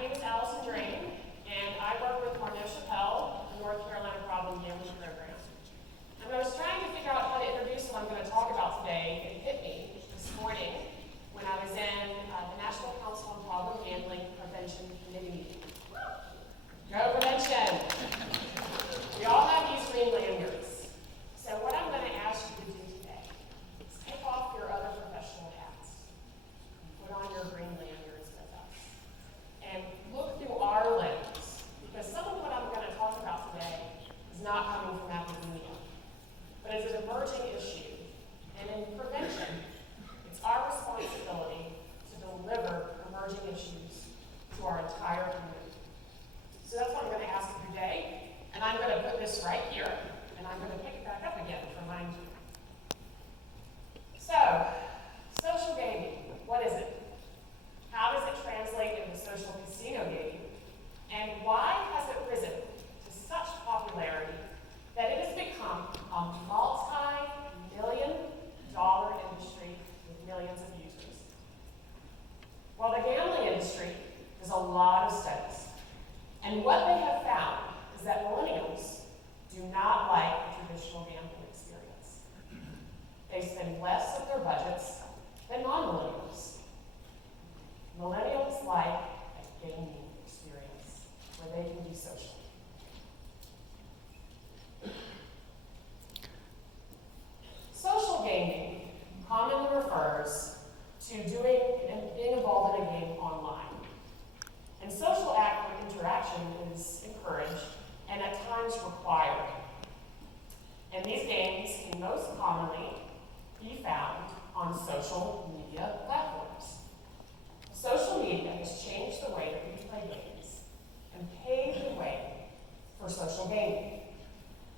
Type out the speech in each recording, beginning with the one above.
name is Alison, and I work with Chappelle, the North Carolina Problem Gambling Program. And I was trying to figure out how to introduce what I'm going to talk about today. It hit me this morning when I was in the National Council on Problem Gambling Prevention Committee meeting. Go prevention! We all have used green lanyards. So what I'm going to ask you to do today is take off your other professional hats and put on your green lanyards with us. And look through our lens, because some of what I'm going to talk about today is not coming from academia, but it's an emerging issue. And in prevention, it's our responsibility to deliver emerging issues to our entire community. So that's what I'm going to ask you today. And I'm going to put this right here, and I'm going to pick it back up again to remind you. So, social gaming, what is it? How does it translate into social casino gaming? And why has it risen to such popularity that it has become a multi-million-dollar industry with millions of users? Well, the gambling industry does a lot of studies. And what they have found is that millennials do not like the traditional gambling experience. They spend less of their budgets than non-millennials. Millennials like a gaming experience where they can be social. Social gaming commonly refers to doing and being involved in a game online. And social interaction is encouraged and at times required. And these games can most commonly be found on social media platforms. Social media has changed the way that we play games and paved the way for social gaming.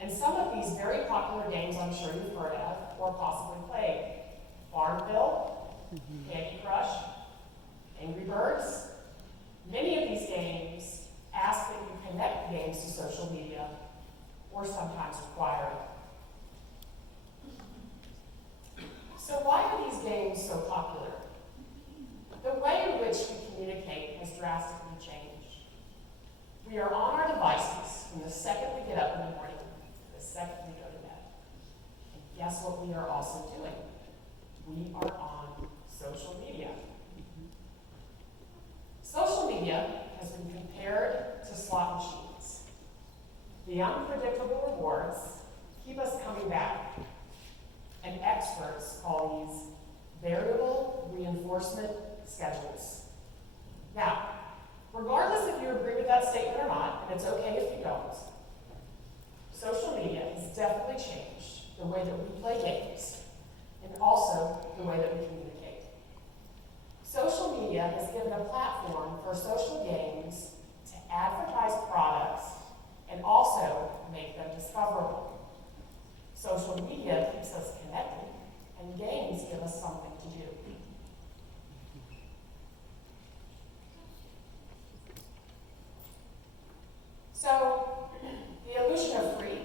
And some of these very popular games I'm sure you've heard of or possibly played: Farmville, Candy Crush, Angry Birds. Many of these games ask that you connect games to social media or sometimes require it. So why are these games so popular? The way in which we communicate has drastically changed. We are on our devices from the second we get up in the morning to the second we go to bed. And guess what we are also doing? We are on social media. Social media has been compared to slot machines. The unpredictable rewards keep us coming back, and experts call these variable reinforcement schedules. Now, regardless if you agree with that statement or not, and it's okay if you don't, social media has definitely changed the way that we play games and also the way that we communicate. Social media has given a platform for social games to advertise products and also make them discoverable. Social media keeps us connected, and games give us something to do. So, the illusion of free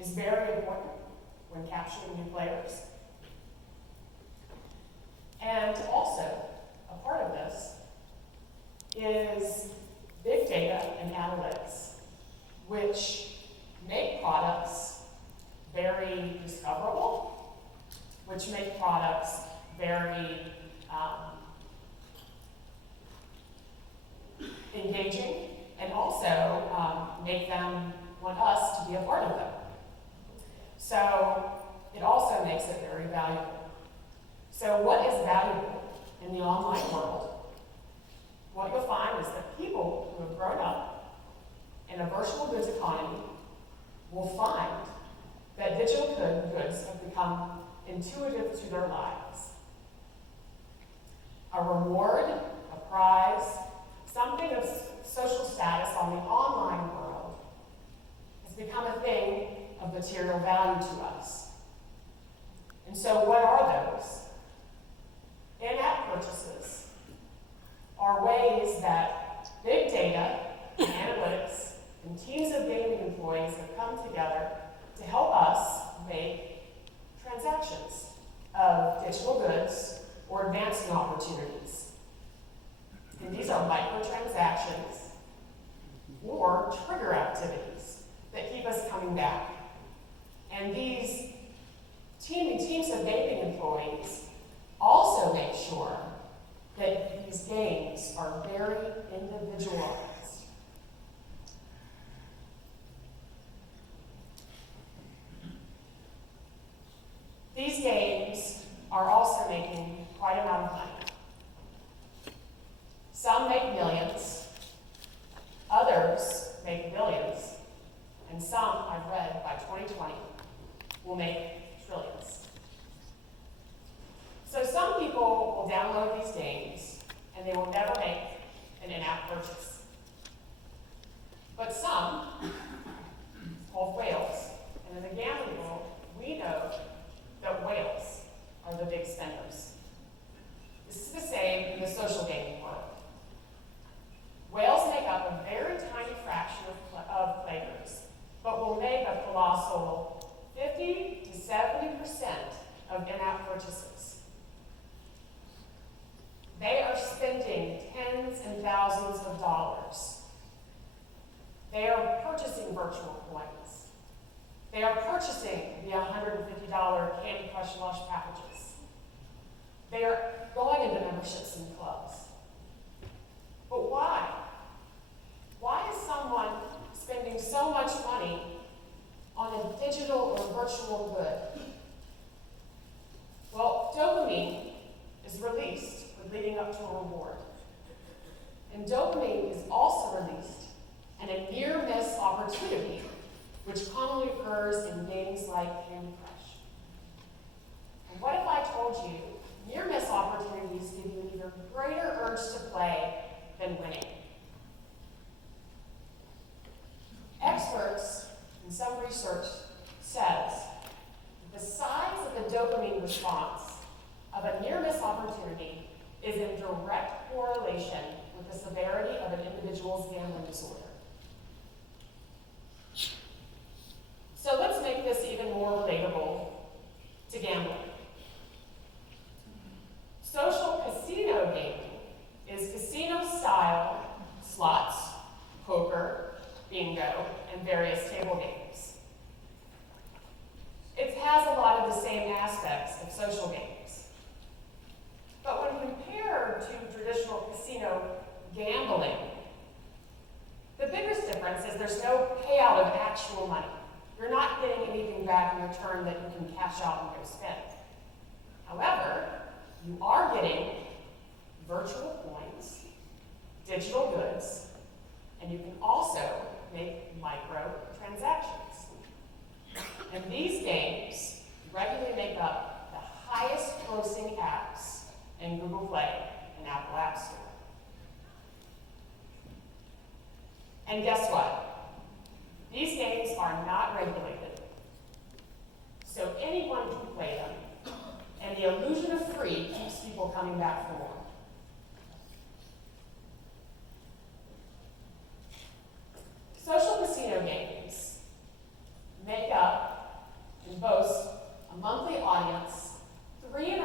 is very important when capturing new players. And also, a part of this is big data and analytics, which make products very discoverable, which make products very engaging, and also make them want us to be a part of them. So it also makes it very valuable. So what is valuable in the online world? What you'll find is that people who have grown up in a virtual goods economy will find that digital goods have become intuitive to their lives. A reward, a prize, something of social status on the online world has become a thing of material value to us. And so what are those? In-app purchases are ways that big data, analytics, and teams of gaming employees have come together to help us make transactions of digital goods or advancing opportunities. And these are microtransactions games are very individualized. These games are also making quite a amount of money. Some make millions, others make billions, and some, I've read, by 2020, will make trillions. So some people will download these games, and they will never make an in-app purchase. But some, called whales, and in the gambling world, we know that whales are the big spenders. This is the same in the social gaming world. Whales make up a very tiny fraction of players, but will make a colossal 50 to 70% of in-app purchases. They are spending tens and thousands of dollars. They are purchasing virtual coins. They are purchasing the $150 Candy Crush Lush packages. They are going into memberships in clubs. But why? Why is someone spending so much money on a digital or virtual good? Well, dopamine is released with leading up to a reward. And dopamine is also released in a near-miss opportunity, which commonly occurs in games like Candy Crush. And what if I told you near-miss opportunities give you an even greater urge to play than winning? Experts and some research says that the size of the dopamine response of a near-miss opportunity is in direct correlation with the severity of an individual's gambling disorder. So let's make this even more relatable to gambling. Social casino gaming is casino-style slots, poker, bingo, and various table games. It has a lot of the same aspects of social games. But when compared to traditional casino gambling, the biggest difference is there's no payout of actual money. You're not getting anything back in return that you can cash out and go spend. However, you are getting virtual coins, digital goods, and you can also make micro transactions. And these games regularly make up the highest grossing apps in Google Play and Apple App Store. And guess what? These games are not regulated, so anyone can play them, and the illusion of free keeps people coming back for more. Social casino games make up and boast a monthly audience 3.5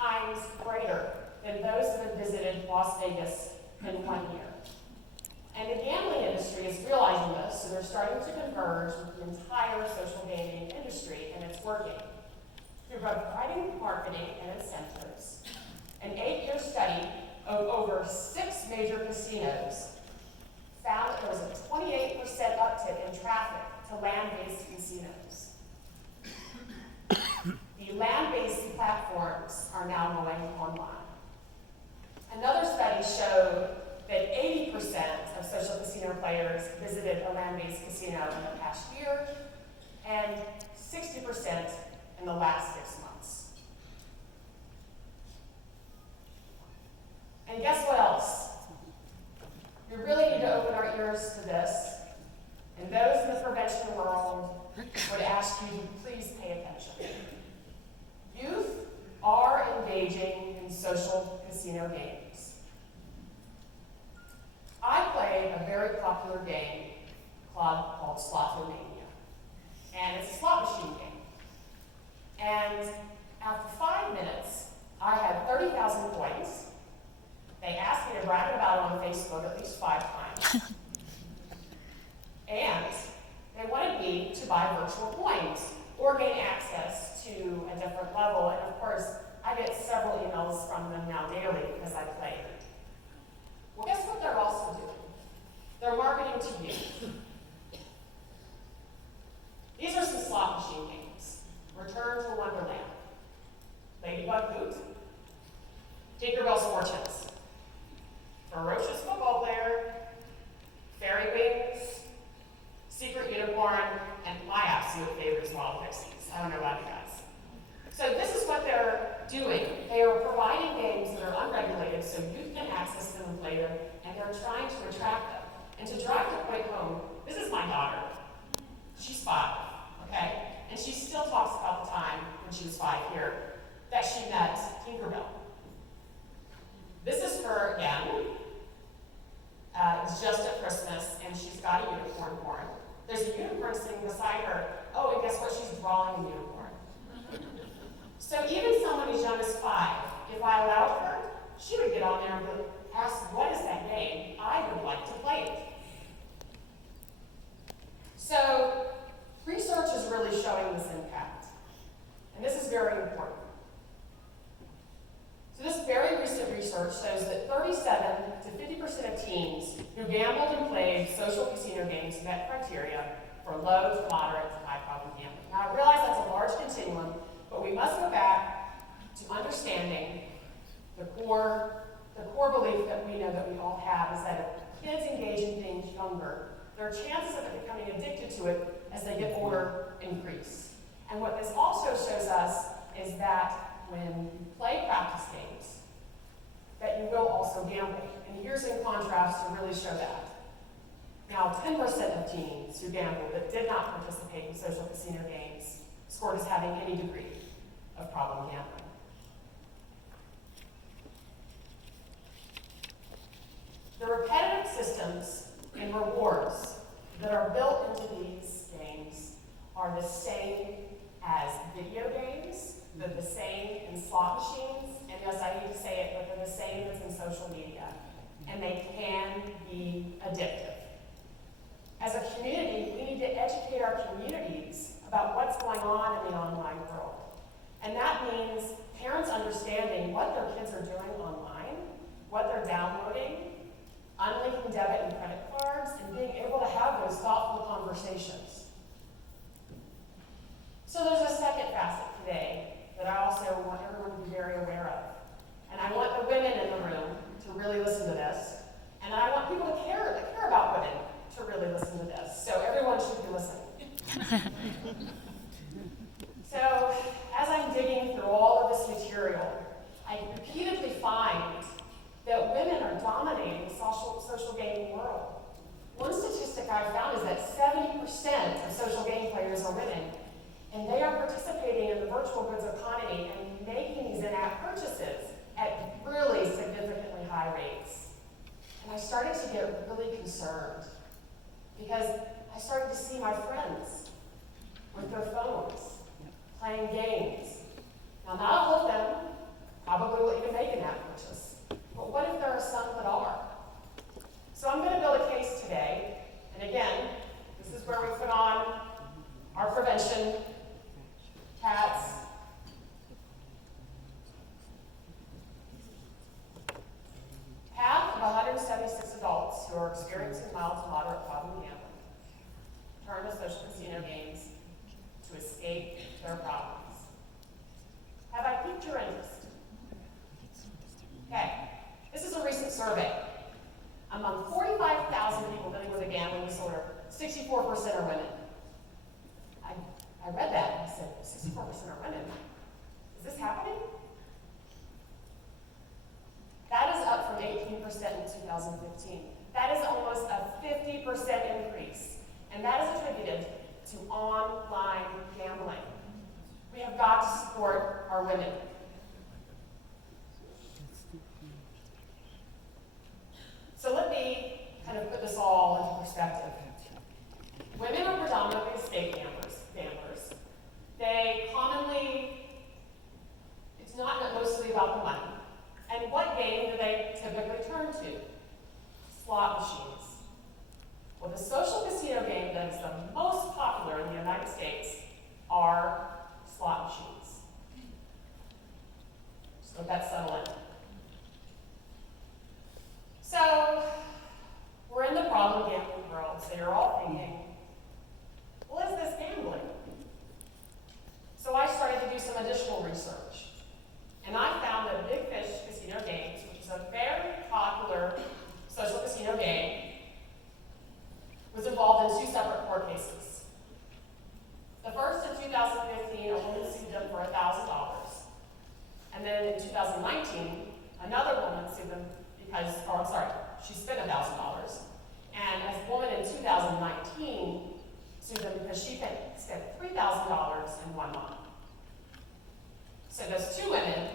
times greater than those that have visited Las Vegas in 1 year. And the gambling industry is realizing this, so they're starting to converge with the entire social gaming industry, and it's working. Through providing marketing and incentives, an 8-year study of over 6 major casinos found that there was a 28% uptick in traffic to land-based casinos. The land-based platforms are now going online. Another study showed that 80% of social casino players visited a land-based casino in the past year, and 60% in the last 6 months. And guess what else? We really need to open our ears to this, and those in the prevention world would ask you to please pay attention. Youth are engaging in social casino games. I play a very popular game called Slotomania, and it's a slot machine game. And after 5 minutes, I had 30,000 coins. They asked me to brag about it on Facebook at least 5 times. And they wanted me to buy virtual coins or gain access to a different level. And of course, I get several emails from them now daily because I play. they're trying to attract them. And to drive the point home, this is my daughter. She's 5, okay? And she still talks about the time when she was 5 here that she met Tinkerbell. This is her again. It's just at Christmas, and she's got a unicorn for him. There's a unicorn sitting beside her. Oh, and guess what? She's drawing a unicorn. So even someone as young as 5, if I allowed her, she would get on there and ask, what is that game? I would like to play it. So research is really showing this impact. And this is very important. So this very recent research shows that 37 to 50% of teens who gambled and played social casino games met criteria for low to moderate to high problem gambling. Now I realize that's a large continuum, but we must go back to understanding the core belief that we know that we all have is that if kids engage in things younger, their chances of becoming addicted to it as they get older increase. And what this also shows us is that when you play practice games, that you will also gamble. And here's in contrast to really show that. Now, 10% of teens who gambled but did not participate in social casino games scored as having any degree of problem gambling. The repetitive systems and rewards that are built into these games are the same as video games, they're the same in slot machines, and yes, I hate to say it, but they're the same as in social media, and they can be addictive. As a community, we need to educate our communities about what's going on in the online world. And that means parents understanding what their kids are doing online, what they're downloading, unlinking debit and credit cards, and being able to have those thoughtful conversations. So there's a second facet today that I also want everyone to be very aware of. And I want the women in the room to really listen to this. And I want people that care about women to really listen to this. So everyone should be listening. So as I'm digging through all of this material, I repeatedly find that women are dominating the social game world. One statistic I found is that 70% of social game players are women, and they are participating in the virtual goods economy and making these in-app purchases at really significantly high rates. And I started to get really concerned because I started to see my friends with their phones playing games. Now, not all of them probably will even make an app purchase. But what if there are some that are? So I'm going to build a case today, and again, this is where we put on our prevention hats. Half of 176 adults who are experiencing mild to moderate problem gambling turn to social casino games to escape their problems. Have I piqued your interest? Okay. This is a recent survey. Among 45,000 people living with a gambling disorder, 64% are women. I read that and I said, 64% are women. Is this happening? That is up from 18% in 2015. That is almost a 50% increase. And that is attributed to online gambling. We have got to support our women. So let me kind of put this all into perspective. Women are predominantly estate gamblers. They commonly, it's not mostly about the money. And what game do they typically turn to? Slot machines. Well, the social casino game that is the most popular in the United States are slot machines. Just let that settle in. So, we're in the problem gambling world. $7,000. And a woman in 2019 sued them because she spent $3,000 in 1 month. So there's 2 women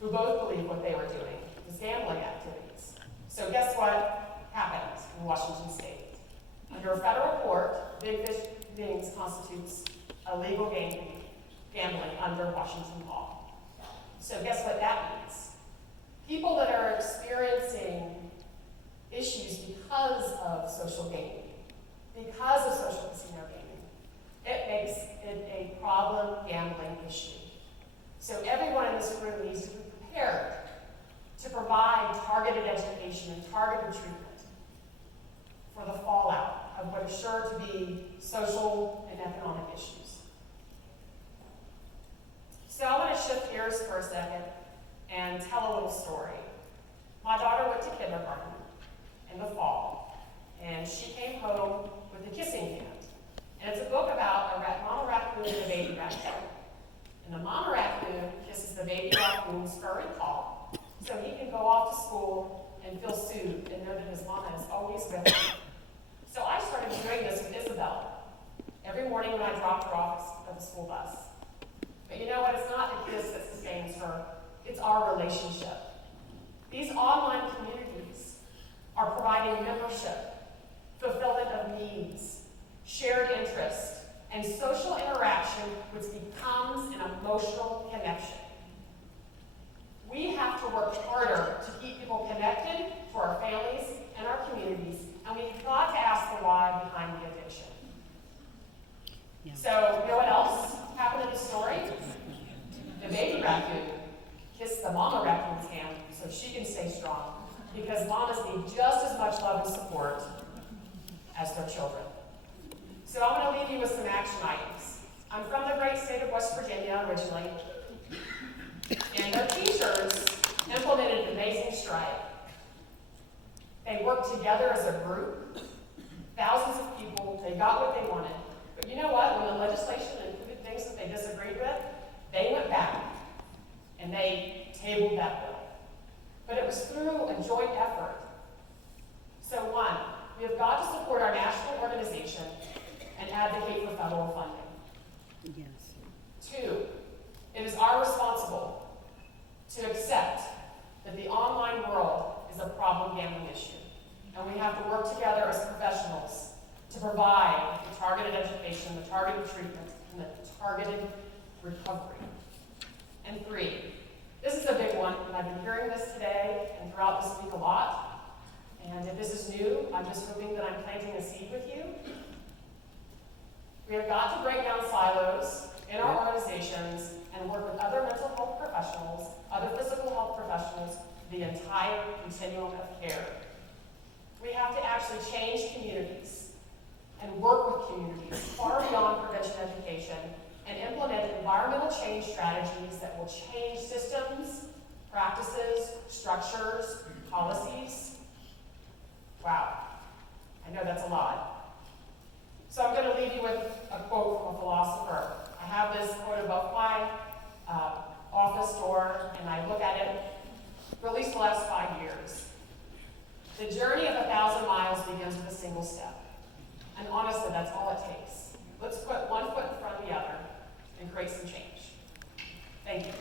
who both believe what they were doing was gambling activities. So guess what happened in Washington State? Under a federal court, big fish games constitutes illegal gambling under Washington law. So guess what that means? People that are experiencing issues because of social gaming, because of social casino gaming, it makes it a problem gambling issue. So everyone in this room needs to be prepared to provide targeted education and targeted treatment for the fallout of what is sure to be social and economic issues. So I want to shift gears for a second and tell a little story. My daughter went to kindergarten in the fall, and she came home with a kissing hand. And it's a book about a mama raccoon and a baby raccoon. And the mama raccoon kisses the baby raccoon's fur and paw, so he can go off to school and feel soothed and know that his mama is always with him. So I started doing this with Isabel every morning when I dropped her off at the school bus. But you know what? It's not the kiss that sustains her. It's our relationship. These online communities are providing membership, fulfillment of needs, shared interest, and social interaction which becomes an emotional connection. We have to work harder to keep people connected to our families and our communities, and we've got to ask the why behind the addiction. Yeah. So, you know what else happened in the story? The baby raccoon kissed the mama raccoon's hand so she can stay strong, because mamas need just as much love and support as their children. So I'm going to leave you with some action items. I'm from the great state of West Virginia originally, and their teachers implemented an amazing strike. They worked together as a group, thousands of people, they got what they wanted. But you know what? When the legislation included things that they disagreed with, they went back and they tabled that bill. But it was through a joint effort. So 1, we have got to support our national organization and advocate for federal funding. Yes. 2, it is our responsibility to accept that the online world is a problem gambling issue. And we have to work together as professionals to provide the targeted education, the targeted treatment, and the targeted recovery. And 3, this is a big one, and I've been hearing this today and throughout this week a lot. And if this is new, I'm just hoping that I'm planting a seed with you. We have got to break down silos in our organizations and work with other mental health professionals, other physical health professionals, the entire continuum of care. We have to actually change communities and work with communities far beyond prevention education and implement environmental change strategies that will change systems, practices, structures, policies. Wow, I know that's a lot. So I'm going to leave you with a quote from a philosopher. I have this quote above my office door, and I look at it for at least the last 5 years. The journey of 1,000 miles begins with a single step. And honestly, that's all it takes. Let's put one foot in front of the other and create some change. Thank you.